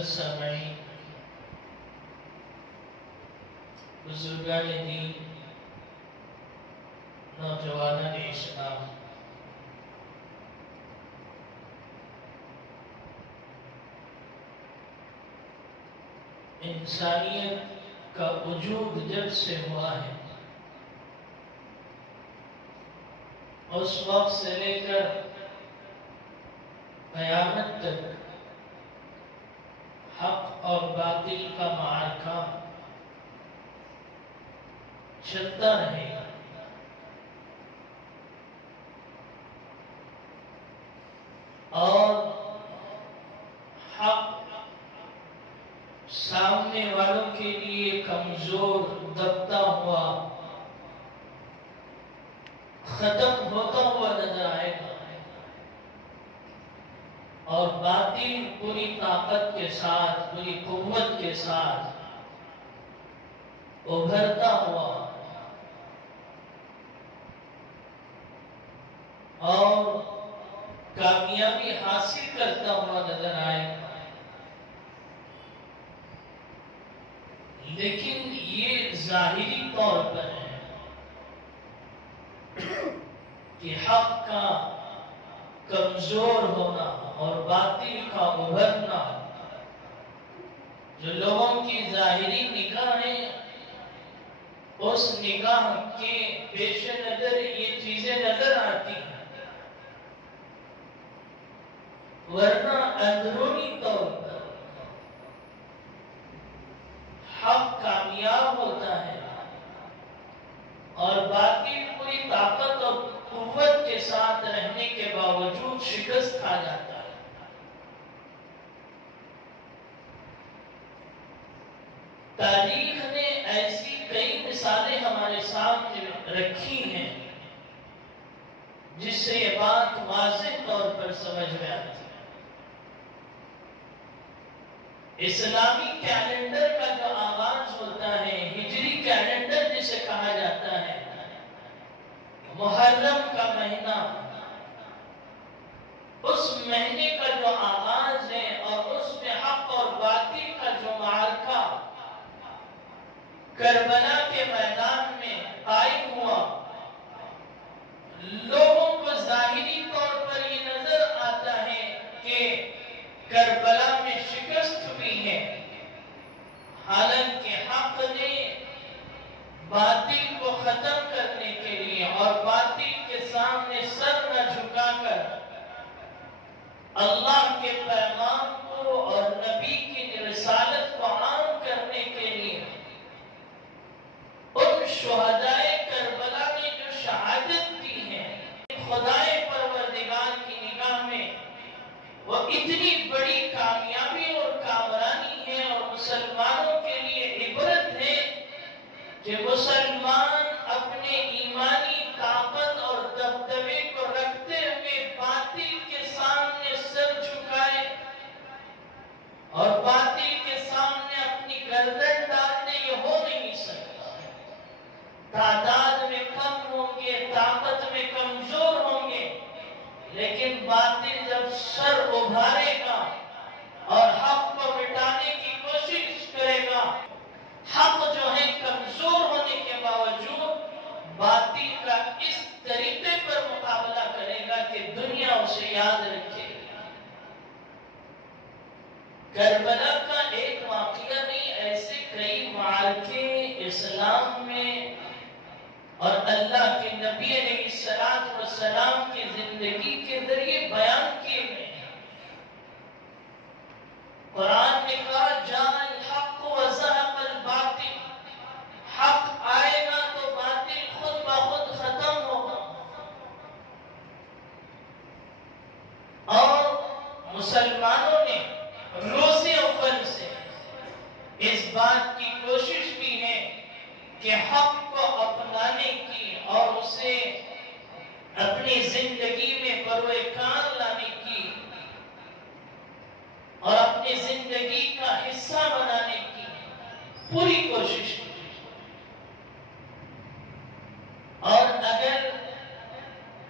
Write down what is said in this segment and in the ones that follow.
معزز سامعین، بزرگان دین، نوجوانان اسلام، انسانیت کا وجود جب سے ہوا ہے اس وقت سے لے کر قیامت تک حق اور باطل کا معرکہ چلتا رہے گا۔ اور حق سامنے والوں کے لیے کمزور دبتا ہوا ختم ہوتا ہوا نظر آئے گا، اور باطل پوری طاقت کے ساتھ، پوری قوت کے ساتھ ابھرتا ہوا اور کامیابی حاصل کرتا ہوا نظر آئے گا۔ لیکن یہ ظاہری طور پر ہے کہ حق کا کمزور ہونا اور باطل کا ابھرنا، جو لوگوں کی ظاہری نگاہیں اس نگاہ کے پیش نظر یہ چیزیں نظر آتی ہیں، ورنہ اندرونی طور پر حق کامیاب ہوتا ہے اور باطل پوری طاقت اور قوت کے ساتھ رہنے کے باوجود شکست کھا جاتا ہے۔ تاریخ نے ایسی کئی مثالیں ہمارے سامنے رکھی ہیں جس سے یہ بات واضح طور پر سمجھ میں آتی ہے۔ اسلامی کیلنڈر کا جو آغاز ہوتا ہے، ہجری کیلنڈر جسے کہا جاتا ہے، محرم کا مہینہ، اس مہینے کا جو آغاز ہے اور اس میں حق اور باطل کا جو معرکہ کربلا کے میدان میں قائم ہوا، لوگوں کو ظاہری طور پر یہ نظر آتا ہے کہ کربلا میں شکست ہوئی ہے، حالانکہ حق نے باطل کو ختم کرنے کے لیے اور باطل کے سامنے سر نہ جھکا کر اللہ کے پیغام کو اور نبی کی رسالت کو عام کرنے کے لیے ان شہدائے کربلا نے جو شہادت دی ہے، خدائے پروردگار کی نگاہ میں وہ اتنی بڑی کامیابی اور کامرانی ہے اور مسلمانوں کے لیے عبرت ہے کہ مسلمان اپنے ایمانی طاقت اور دبدبے کو رکھتے ہوئے باطل کے سامنے سر جھکائے اور باطل کے سامنے اپنی گردن ڈالنے، یہ ہو نہیں سکتا۔ تعداد میں کم ہوں گے، طاقت میں کمزور ہوں گے، لیکن باطل جب سر ابھارے گا اور حق کو مٹانے کی کوشش کرے گا، حق جو ہے کمزور ہونے کے باوجود باطل کا اس طریقے پر مقابلہ کرے گا کہ دنیا اسے یاد رکھے گی۔ کربلا کا ایک واقعہ نہیں، ایسے کئی معرکے اسلام میں اور اللہ کے نبی علیہ السلام کی زندگی کے ذریعے بیان کیے گئے ہیں۔ قرآن نے کہا جاء الحق وزهق الباطل، حق آئے گا تو باطل خود بخود ختم ہوگا۔ اور مسلمانوں نے روز اول سے اس بات کی کوشش کی ہے کہ حق کو اپنانے کی اور اسے اپنی زندگی میں بروئے کار لانے کی اور اپنی زندگی کا حصہ بنانے کی پوری کوشش کی۔ اور اگر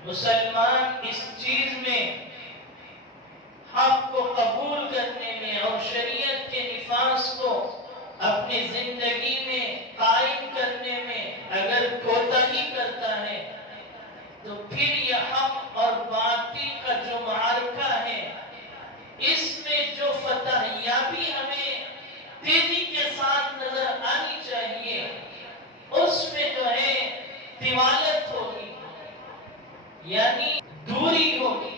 مسلمان اس چیز میں حق کو قبول کرنے میں اور شریعت اپنی زندگی میں قائم کرنے میں اگر کوتاہی کرتا ہے تو پھر یہ حق اور باطل کا جو معرکہ ہے اس میں جو فتح یابی ہمیں تیزی کے ساتھ نظر آنی چاہیے اس میں جو ہے طوالت ہوگی، یعنی دوری ہوگی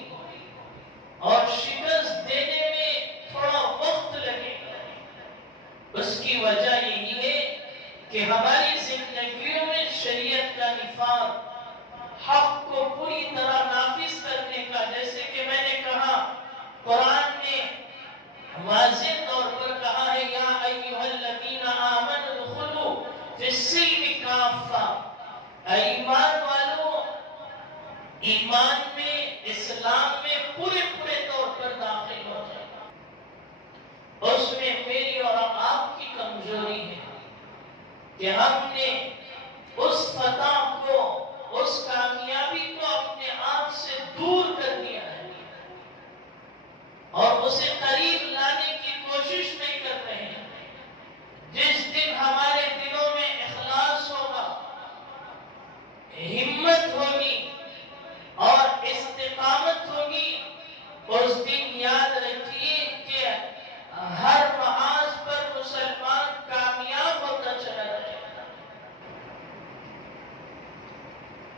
اور شکست دینے میں تھوڑا وقت لگے گا۔ اس کی وجہ یہی ہے کہ ہماری زندگیوں میں شریعت کا نفاذ، حق کو پوری طرح نافذ کرنے کا، جیسے کہ میں نے کہا قرآن نے واضح طور پر کہا ہے یا ایھا الذین آمنوا ادخلوا فی السلم کافہ، ایمان والو ایمان میں، اسلام میں پورے طور پر داخل ہو جائے۔ اس میں میری اور آپ کی کمزوری ہے کہ ہم نے اس فتح کو، اس کامیابی کو اپنے آپ سے دور کر دیا ہے اور اسے قریب لانے کی کوشش نہیں کر رہے ہیں۔ جس دن ہمارے دلوں میں اخلاص ہوگا، ہمت ہوگی اور استقامت ہوگی، اس دن یاد رکھیے کہ ہر محاذ پر مسلمان کامیاب ہوتا چلا جائے گا۔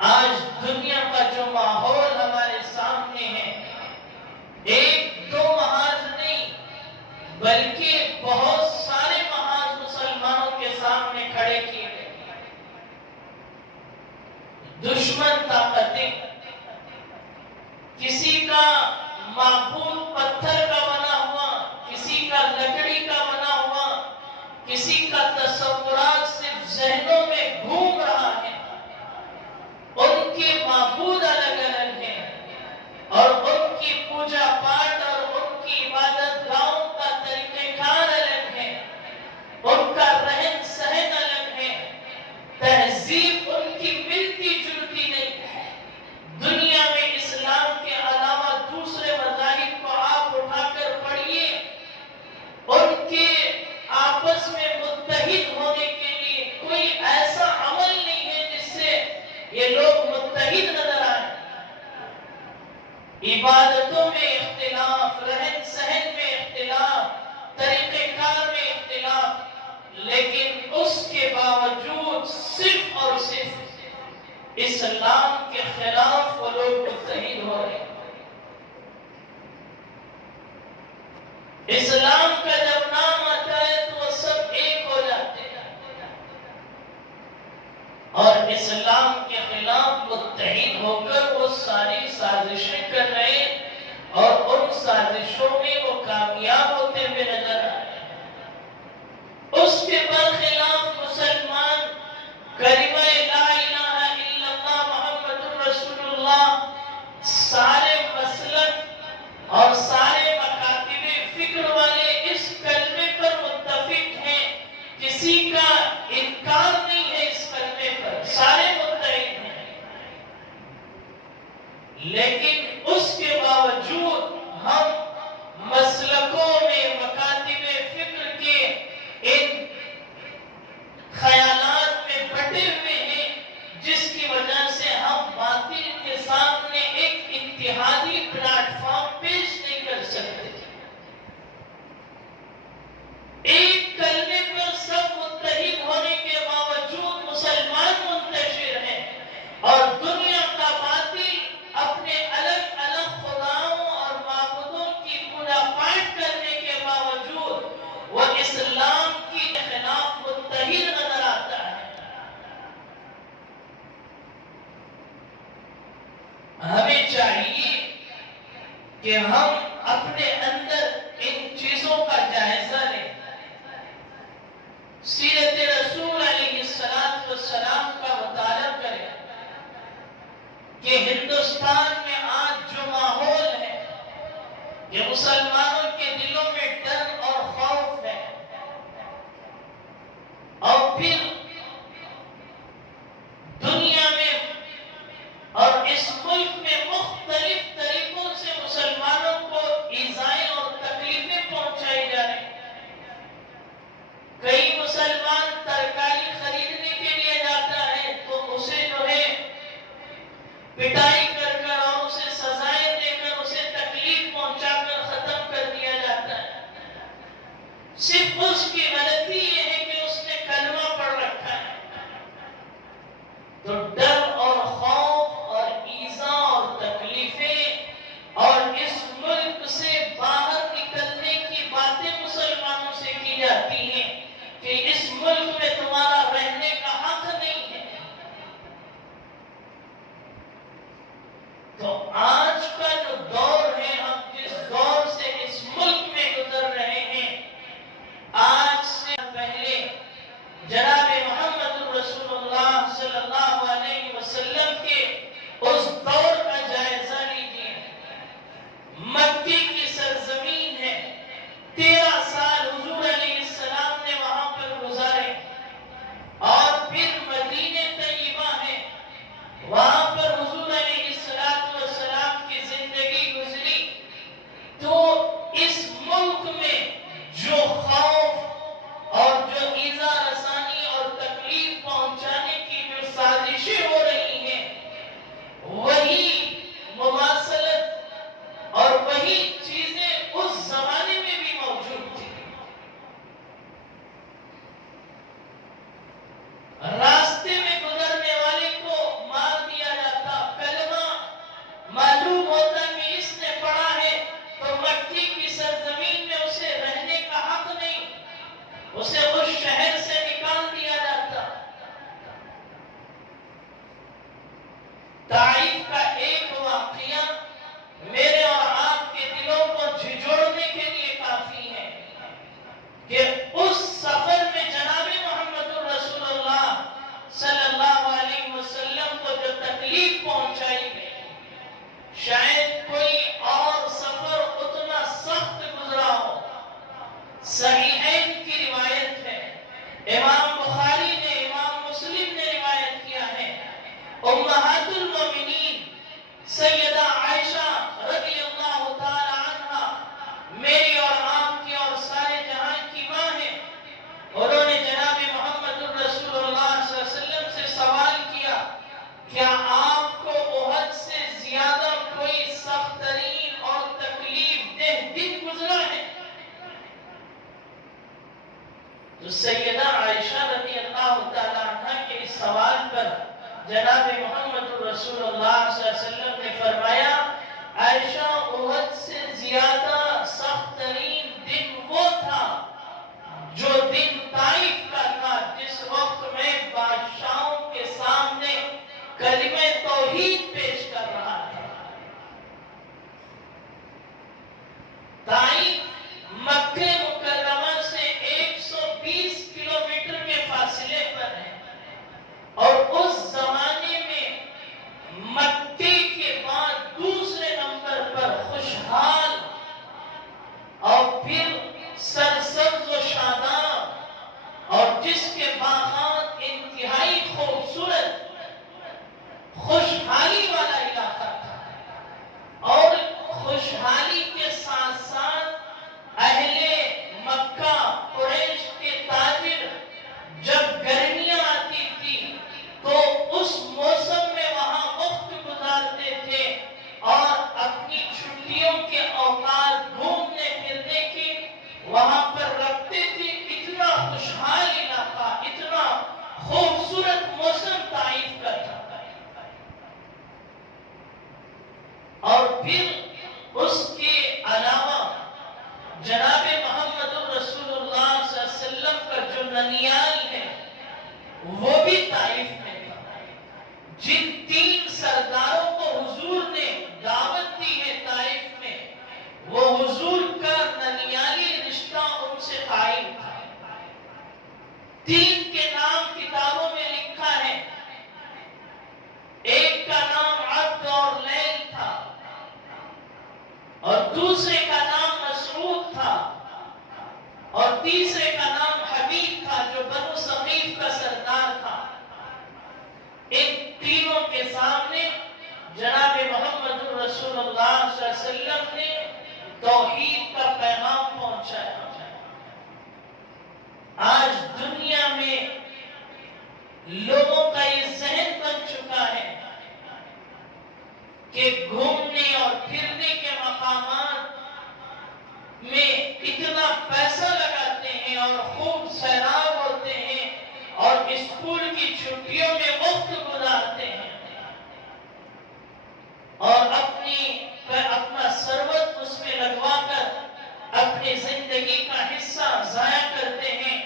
آج دنیا کا جو ماحول ہمارے سامنے ہے، ایک دو محاذ نہیں بلکہ بہت سارے محاذ مسلمانوں کے سامنے کھڑے کیے گئے۔ دشمن طاقتیں، کسی کا معبود پتھر کا بنا ہوا، کسی کا لکڑی کا بنا ہوا، کسی کا تصورات صرف ذہنوں میں گھوم رہا ہے، ان کے معبود الگ الگ ہیں اور ان کی پوجا پاٹ اور ان کی عبادت گاہوں کا طریقہ کار الگ ہے، ان کا رہن سہن الگ ہے، تہذیب ان کی ملتی جلتی نہیں ہے۔ دنیا میں اسلام کے علاوہ دوسرے مذاہب کو آپ اٹھا کر پڑھیے، ان کے آپس میں متحد ہونے کے لیے کوئی ایسا عمل نہیں ہے جس سے یہ لوگ متحد نظر آئیں۔ عبادتوں میں اختلاف، رہن سہن میں اختلاف، طریقہ کار میں اختلاف، لیکن اس کے باوجود صرف اور صرف اسلام کے خلاف وہ لوگ متحد ہو رہے ہیں۔ اسلام کا جب نام آتا ہے تو وہ سب ایک ہو جاتے ہیں اور اسلام کے خلاف متحد ہو کر وہ ساری سازشیں کر رہے ہیں اور ان سازشوں میں وہ کامیاب ہوتے ہوئے نظر آ رہے ہیں۔ اس کے برخلاف مسلمان کلمہ لا الہ الا اللہ محمد رسول اللہ، سارے مسلک اور سارے مکاتب فکر والے اس کلمے پر متفق ہیں، کسی کا انکار نہیں ہے اس کلمے پر، سارے متحد ہیں، لیکن اس کے باوجود ہم مسلکوں میں، مکاتب فکر کے ان خیالات میں بٹے ہوئے ہیں، جس کی وجہ سے ہم باطل کے سامنے ایک اتحادی پلیٹ فارم پیش نہیں کر سکتے۔ ایک کلمے پر سب متحد ہونے کے باوجود مسلمان منتشر ہیں اور دنیا کا باطل اپنے الگ الگ خداؤں اور معبودوں کی پوجا پاٹ کرنے کے باوجود وہ اسلام کے خلاف متحد نظر آتا ہے۔ ہمیں چاہیے کہ ہم اپنے اندر ان چیزوں کا جائزہ لیں، سیرت رسول علیہ السلام کا مطالعہ کریں کہ ہندوستان میں آج جو ماحول ہے، یہ مسلمانوں کے دلوں میں ڈر اور خوف ہے، اور پھر دنیا میں اور اس ملک میں مختلف طریقوں سے مسلمانوں کو ایذائیں تو آج کا جو دور ہے، ہم جس دور سے اس ملک میں گزر رہے ہیں، آج سے پہلے جناب محمد رسول اللہ صلی اللہ علیہ وسلم کے اس دور کا جائزہ لیجیے۔ مکے کی سرزمین ہے، 13 سال حضور علیہ السلام نے وہاں پر گزارے، اور پھر مدینہ طیبہ ہے، وہاں پر حضور علیہ السلام کی زندگی گزری۔ تو اس ملک میں جو خوف اور جو ایذا رسانی اور تکلیف پہنچانے کی جو سازشیں ہو رہی ہیں، وہی مماثلت اور وہی چیزیں اس زمانے میں بھی موجود تھی۔ راستے میں گزرنے والے کو مار دیا جاتا، کلمہ معلوم ہوتا کہ اس نے پڑھا ہے تو مکی کی سرزمین میں اسے رہنے کا حق نہیں، اسے اس شہر سے نکال دیا جاتا۔ طائف کا ایک واقعہ میرے اور آپ کے دلوں کو جھنجھوڑنے کے لیے کافی ہے کہ اس سفر میں جناب محمد رسول اللہ صلی اللہ علیہ وسلم کو جو تکلیف پہنچائی گئی، شاید کوئی اور سفر اتنا سخت گزرا ہو۔ صحیحین کی روایت ہے، امام بخاری نے، امام مسلم نے روایت کیا ہے، امہات المومنین سیدہ عائشہ رضی اللہ تعالی عنہ، میری اور آپ کی اور سارے جہان کی ماں ہیں، انہوں نے جناب محمد رسول اللہ صلی اللہ علیہ وسلم سے سوال کیا، کیا آپ کو احد سے زیادہ کوئی سخت ترین اور تکلیف دہ دن گزرا ہے؟ تو سیدہ عائشہ رضی اللہ تعالی عنہ کے اس سوال پر جناب محمد رسول اللہ صلی اللہ علیہ وسلم نے فرمایا، عائشہ، احد سے زیادہ سخت ترین دن وہ تھا جو دن طائف کا تھا، جس وقت میں بادشاہوں کے سامنے کلمہ توحید پیش کر رہا تھا۔ طائف مکہ مکرمہ سے 120 کلومیٹر کے فاصلے پر ہے، اور اس زمانے میں مکے کے بعد دوسرے نمبر پر خوشحال اور پھر سرسبز و شاداب اور جس کے باغات انتہائی خوبصورت خوشحالی والا علاقہ تھا۔ اور خوشحالی کے ساتھ ساتھ اہل مکہ قریش کے تاجر جب گرمیاں آتی تھی تو اس موسم میں وہاں وقت گزارتے تھے اور اپنی چھٹیوں کے اوقات گھومنے پھرنے کے وہاں پر رکھتے تھے۔ اتنا خوشحال علاقہ، اتنا خوبصورت موسم طائف کا تھا۔ اور پھر اس کے علاوہ جناب محمد رسول اللہ صلی اللہ علیہ وسلم کا جو ننیال ہے وہ بھی طائف میں تھا۔ جن 3 سرداروں کو حضور نے دعوت دی ہے طائف میں، وہ حضور کا ننیالی رشتہ ان سے قائم تھا۔ 3 کے نام کتابوں میں لکھا ہے، ایک کا نام عبد اور لیل تھا، اور دوسرے کا نام مسعود تھا، اور تیسرے کا نام حبیب تھا جو بنو ثقیف کا سردار تھا۔ ان تینوں کے سامنے جناب محمد رسول اللہ صلی اللہ علیہ وسلم نے توحید کا پیغام پہنچایا۔ آج دنیا میں لوگوں کا یہ ذہن بن چکا ہے کہ گھومنے اور پھرنے کے مقامات میں اتنا پیسہ لگاتے ہیں اور خوب سیراب ہوتے ہیں اور اسکول کی چھٹیوں میں وقت گزارتے ہیں اور اپنا ثروت اس میں لگوا کر اپنی زندگی کا حصہ ضائع کرتے ہیں۔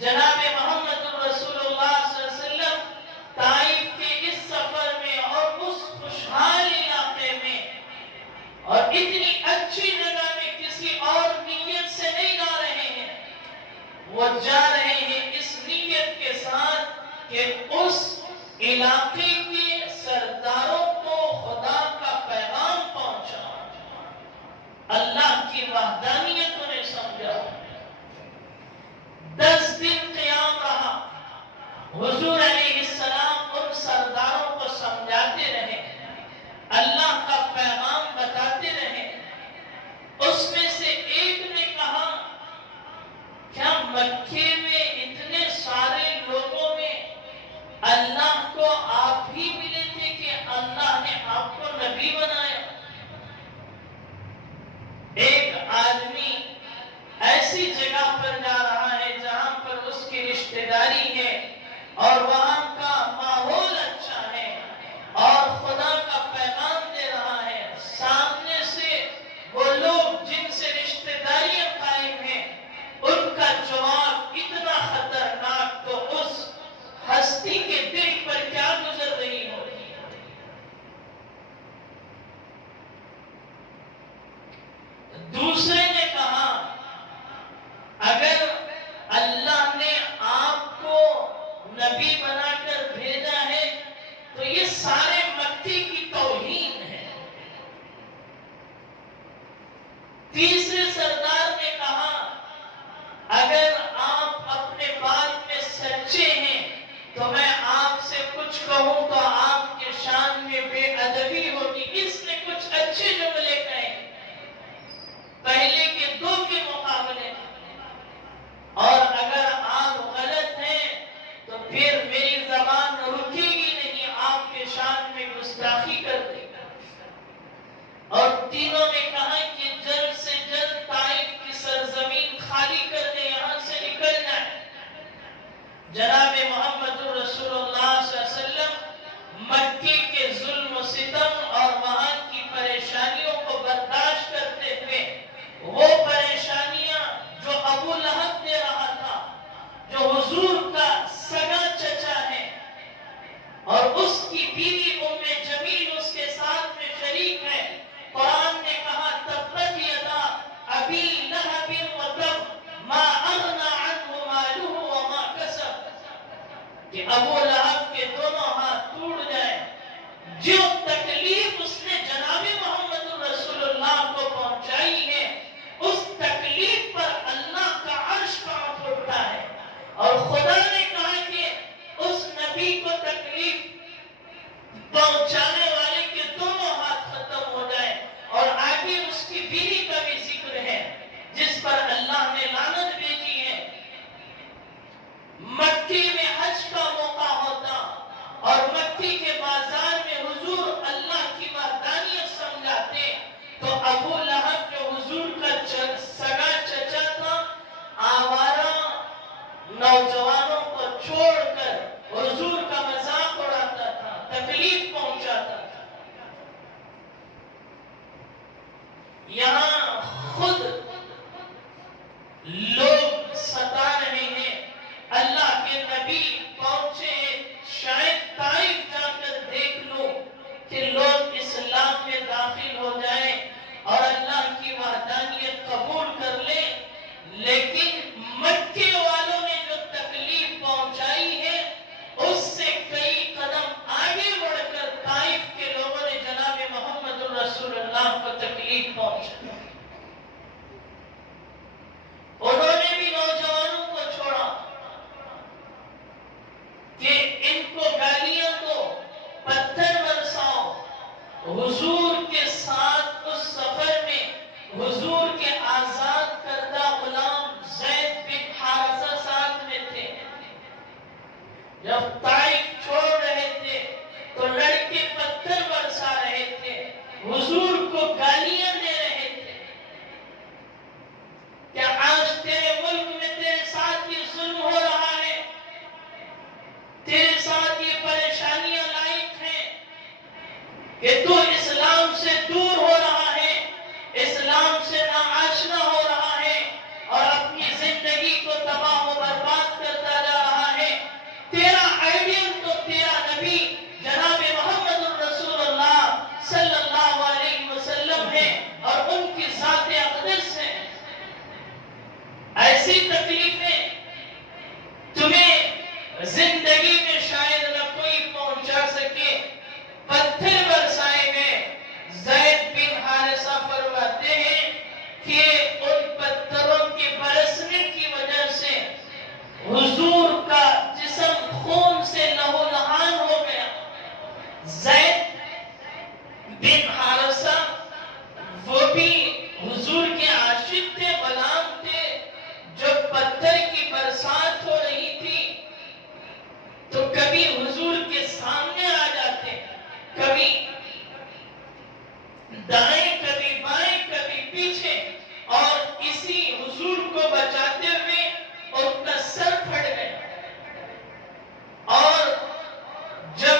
جناب محمد رسول اللہ صلی اللہ علیہ وسلم طائف کے اس سفر میں اور اس خوشحال علاقے علاقے کے سرداروں کو خدا کا پیغام پہنچا، اللہ کی وحدانیت انہیں سمجھا۔ 10 دن قیام رہا، حضور علیہ السلام ان سرداروں کو سمجھاتے رہے، اللہ کا پیغام بتاتے رہے۔ اس میں سے ایک نے کہا، کیا مکے میں اتنے سارے لوگوں میں اللہ کو آپ ہی ملے تھے کہ اللہ نے آپ کو نبی بنایا؟ ایک آدمی ایسی جگہ پر جا رہا ہے جہاں پر اس کی رشتہ داری ہے اور وہاں کا ماحول اچھا ہے اور خدا کا پیغام دے رہا ہے، سامنے سے وہ لوگ جن سے رشتہ داریاں قائم ہیں ان کا جواب اتنا خطرناک، تو اس ہستی کے دل پر کیا گزر رہی ہوگی؟ دوسرے نے کہا، اگر اللہ نے آپ کو نبی بنا کر بھیجا ہے تو یہ سارے مکے کی توہین ہے۔ تیسرے سردار نے کہا، اگر آپ اپنے بات میں سچے ہیں تو میں آپ سے کچھ کہوں تو آپ کے شان میں بے ادبی ہوگی۔ اس نے کچھ اچھے جملے کہے پہلے کے 2 کے مقابلے، اور اگر آپ غلط ہیں تو پھر میری زبان رکے گی نہیں، آپ کے شان میں گستاخی کر دے گا۔ اور تینوں نے کہا کہ جلد سے جلد طائف کی سرزمین خالی کر دے، یہاں سے نکل جائے۔ جناب محمد رسول اللہ صلی اللہ علیہ وسلم مکے کے ظلم و ستم اور وہاں کی پریشانیوں کو برداشت کرتے ہوئے، وہ پریشانیاں جو ابو لہب دے رہا تھا، جو حضور کا سگا چچا ہے اور اس کی بیوی ام جمیل اس کے ساتھ میں شریک ہے، قرآن نے کہا، تبت یدا ابی لہب وتب ما اغنى عنه ماله وما کسب، کہ ابو لہب کے دونوں ہاتھ ٹوٹ جائیں۔ جو تکلیف اس نے جناب محمد رسول اللہ کو پہنچائی ہے، اس تکلیف پر اللہ کا عرش کانپ اٹھتا ہے، اور خدا نے کہا کہ اس نبی کو تکلیف پہنچانے والے کے دونوں ہاتھ ختم ہو جائے۔ اور آگے اس کی بیوی کا بھی ذکر ہے جس پر اللہ نے لعنت بھیجی ہے۔ مکے میں حج کا موقع ہوتا اور مکے کے بازار میں حضور اللہ کی وحدانیت سمجھاتے، تو ابو لہب جو حضور کا سگا چچا تھا، آوارہ نوجوانوں کو چھوڑ کر حضور کا مذاق اڑاتا تھا، تکلیف پہنچاتا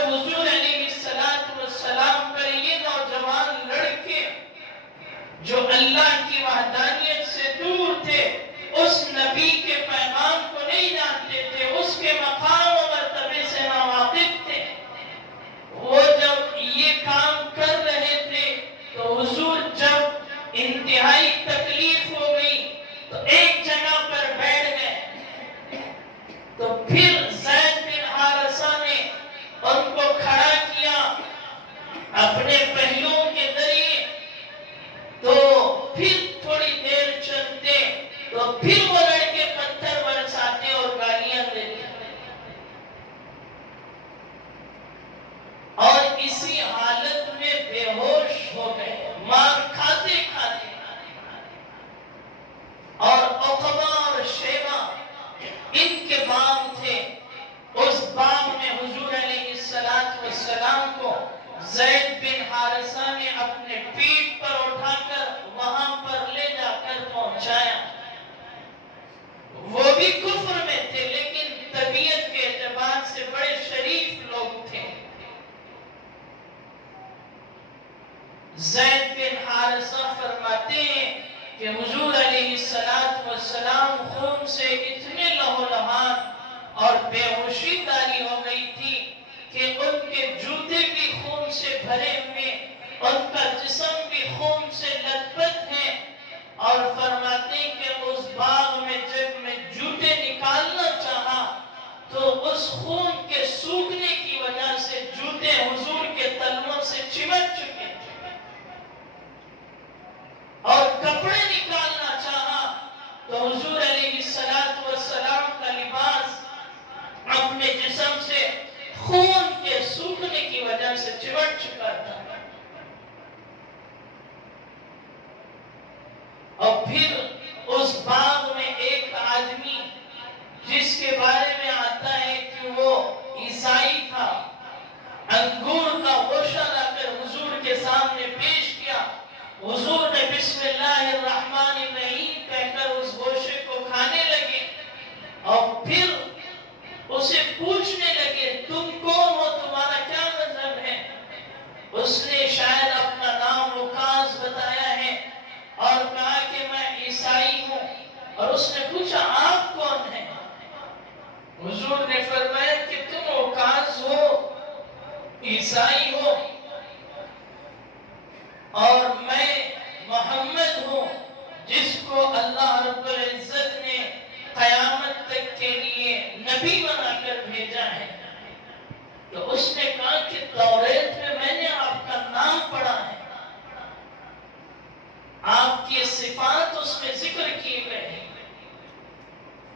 جب حضور علیہ السلام پر یہ نوجوان لڑکے جو اللہ کی وحدانیت سے دور تھے، اس نبی کے پیغام کو نہیں جانتے تھے، اس کے مقام و مرتبے سے ناواقف تھے، وہ جب یہ کام کر رہے تھے تو حضور جب انتہائی تکلیف ہو گئی تو ایک جگہ پر بیٹھ گئے، تو پھر زید بن حارثہ نے ان کو کھڑا کیا اپنے پہلوؤں کے ذریعے، تو پھر تھوڑی دیر چلتے تو پھر وہ لڑکے پتھر برساتے اور گالیاں دیتے، اور اسی حالت میں بے ہوش ہو گئے مار کھاتے کھاتے۔ اور عقبہ اور شیبہ ان کے باغ تھے، اس باغ میں حضور علیہ السلام کو زید بن حارثہ نے اپنے پیٹھ پر اٹھا کر وہاں پر لے جا کر پہنچایا۔ وہ بھی کفر میں تھے لیکن طبیعت کے اعتبار سے بڑے شریف لوگ تھے۔ زید بن حارثہ فرماتے ہیں کہ حضور علیہ السلام خون سے اتنے لہولہان اور بے ہوشی طاری ہو گئی تھی کہ ان کے جوتے بھی خون سے بھرے ہوئے، ان کا جسم بھی خون سے لت پت ہے، اور فرماتے ہیں کہ اس باغ میں جب میں جوتے نکالنا چاہا تو اس خون کے سوکھنے کی وجہ سے جوتے حضور کے تلووں سے چمٹ چکے تھے، اور کپڑے نکالنا چاہا تو حضور علیہ السلام کا لباس اپنے جسم سے خون کے سوکھنے کی وجہ سے چمٹ چکا تھا۔ اور پھر اس باغ میں ایک آدمی جس کے بارے میں آتا ہے کہ وہ عیسائی تھا، انگور کا گوشہ لا کر حضور کے سامنے پیش کیا، حضور نے بسم اللہ الرحمن الرحیم کہہ کر اس گوشے کو کھانے لگے، اور پھر اسے پوچھنے لگے تم کون ہو، تمہارا کیا مذہب ہے؟ اس نے شاید اپنا نام وقاص بتایا ہے اور کہا کہ میں عیسائی ہوں، اور اس نے پوچھا آپ کون ہیں؟ حضور نے فرمایا کہ تم وقاص ہو، عیسائی ہو، اور میں محمد ہوں جس کو اللہ رب العزت نے قیامت تک کے لیے نبی بنا کر بھیجا ہے۔ تو اس نے کہا کہ توریت میں نے آپ کا نام پڑھا ہے، آپ کی صفات اس میں ذکر کیے گئے ہیں،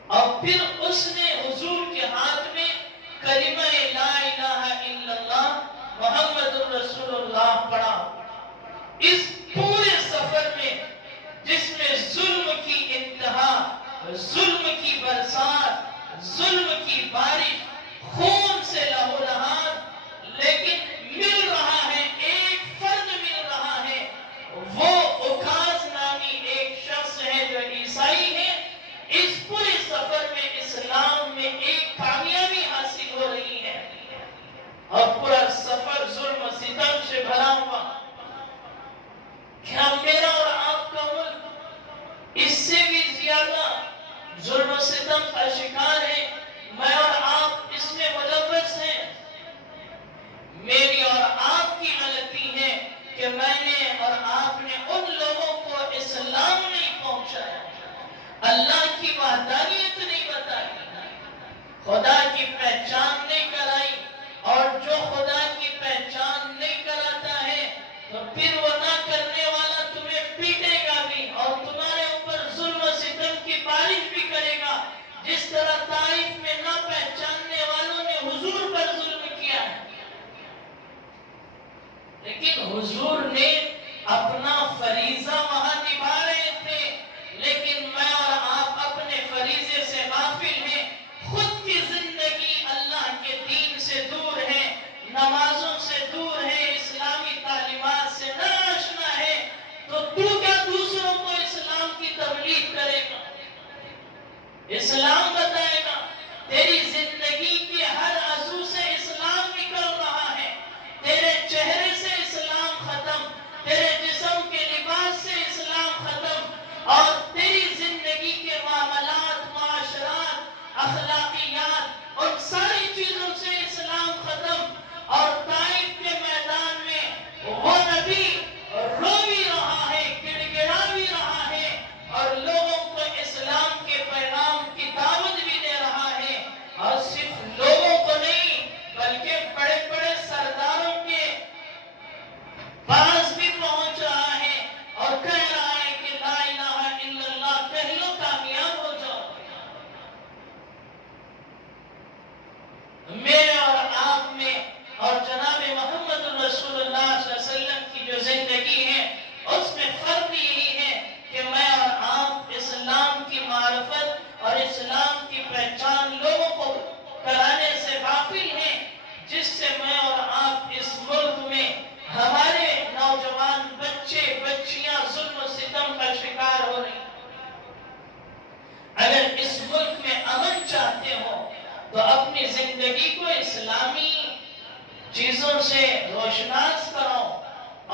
اور پھر اس نے حضور کے ہاتھ میں کلمہ لا الہ الا اللہ محمد رسول اللہ پڑھا۔ اس پورے سفر میں جس میں ظلم کی انتہا، ظلم کی برسات، ظلم کی بارش، خون سے لہولہان، لیکن مل رہا ہے، ایک فرد مل رہا ہے، وہ عکاظ نامی ایک شخص ہے جو عیسائی ہے۔ اس پورے سفر میں اسلام میں ایک کامیابی حاصل ہو رہی ہے، اور پورا سفر ظلم و ستم سے بھرا ہوا۔ کیا میرا اور آپ کا ملک اس سے بھی زیادہ ظلم و ستم کا شکار ہے؟ میں اور آپ اس میں ملوث ہیں؟ میری اور آپ کی غلطی ہے کہ میں نے اور آپ نے ان لوگوں کو اسلام نہیں پہنچایا، اللہ کی وحدانیت نہیں بتائی، خدا کی پہچان نہیں کرائی، اور جو خدا کی پہچان نہیں کراتا ہے تو پھر وہ نہ کرنے والا تمہیں پیٹے گا بھی اور تمہارے اوپر ظلم و ستم کی بارش بھی کرے گا، جس طرح طائف میں نہ پہچاننے والوں نے حضور پر ظلم کیا ہے۔ لیکن حضور نے اپنا فریضہ وہاں نبھا رہے تھے، لیکن میں اور آپ اپنے فریضے سے غافل ہیں، خود کی زندگی اللہ کے دین سے دور ہے، نمازوں سے دور ہے، اسلامی تعلیمات سے نہ آشنا ہے، تو کیا دوسروں کو اسلام کی تبلیغ کرے گا، اسلام بتائے گا؟ تیری زندگی کے ہر عضو سے اسلام نکل رہا زندگی کو اسلامی چیزوں سے روشناس کرو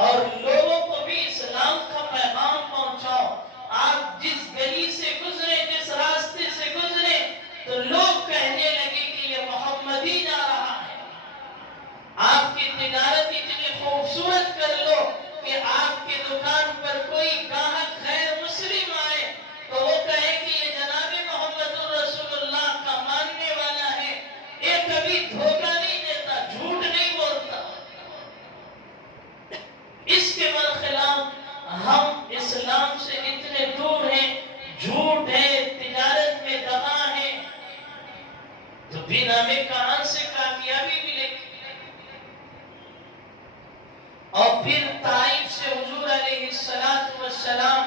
اور لوگوں کو بھی اسلام کا پیغام پہنچاؤ. آپ جس گلی سے گزرے، جس راستے سے گزرے، تو لوگ کہنے لگے کہ یہ محمدی جا رہا ہے. آپ کی تجارت اتنی خوبصورت کر لو کہ آپ کی دکان پر کوئی گاہک غیر مسلم آئے تو وہ کہے کہ یہ جناب محمد رسول اللہ کا ماننے والا ہے، یہ کبھی دھوکہ نہیں دیتا، جھوٹ نہیں بولتا. اس کے برخلاف ہم اسلام سے اتنے دور ہیں، جھوٹ ہے، تجارت میں دغا ہے، تو پھر ہمیں کہاں سے کامیابی ملے گی؟ اور پھر طائف سے حضور علیہ السلام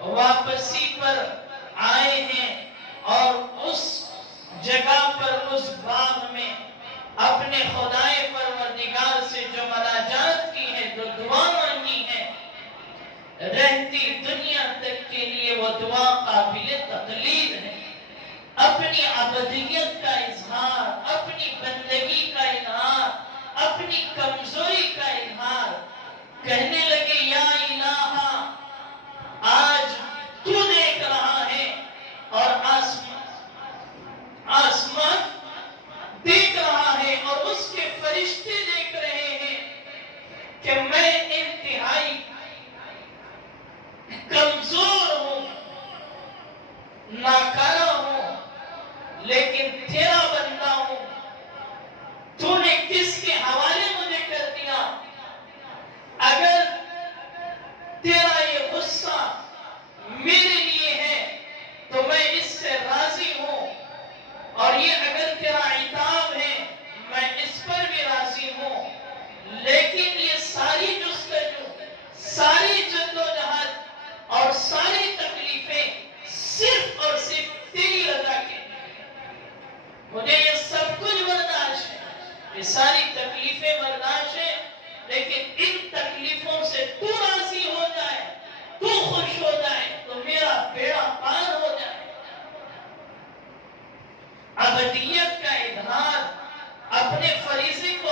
واپسی پر آئے ہیں اور اس جگہ پر، اس باغ میں اپنے خدائے پروردگار سے جو مناجات کی ہے، جو دعا مانگی ہے، رہتی دنیا تک کے لیے وہ دعا قابل تقلید ہے. اپنی عبدیت کا اظہار، اپنی بندگی کا اظہار، اپنی کمزوری کا اظہار. کہنے لگے یا الہ، آج تو دیکھ رہا ہے اور آسمان دیکھ رہا ہے اور اس کے فرشتے دیکھ رہے ہیں کہ میں انتہائی کمزور ہوں، ناکارہ ہوں، لیکن تیرا بندہ ہوں. تو نے کس کے حوالے مجھے کر دیا؟ اگر تیرا یہ غصہ میرے لیے ہے تو میں اس سے راضی ہوں، اور یہ اگر تیرا عتاب ہے میں اس پر بھی راضی ہوں. لیکن یہ ساری جستجو، ساری جدوجہد اور ساری تکلیفیں صرف اور صرف تیری رضا کے لیے. مجھے یہ سب کچھ برداشت ہے، یہ ساری تکلیفیں برداشت ہے، لیکن ان تکلیفوں سے تو راضی ہو جائے، تو خوش ہو جائے تو میرا بیڑا پار ہو جائے. عبدیت کا اظہار، اپنے فریضے کو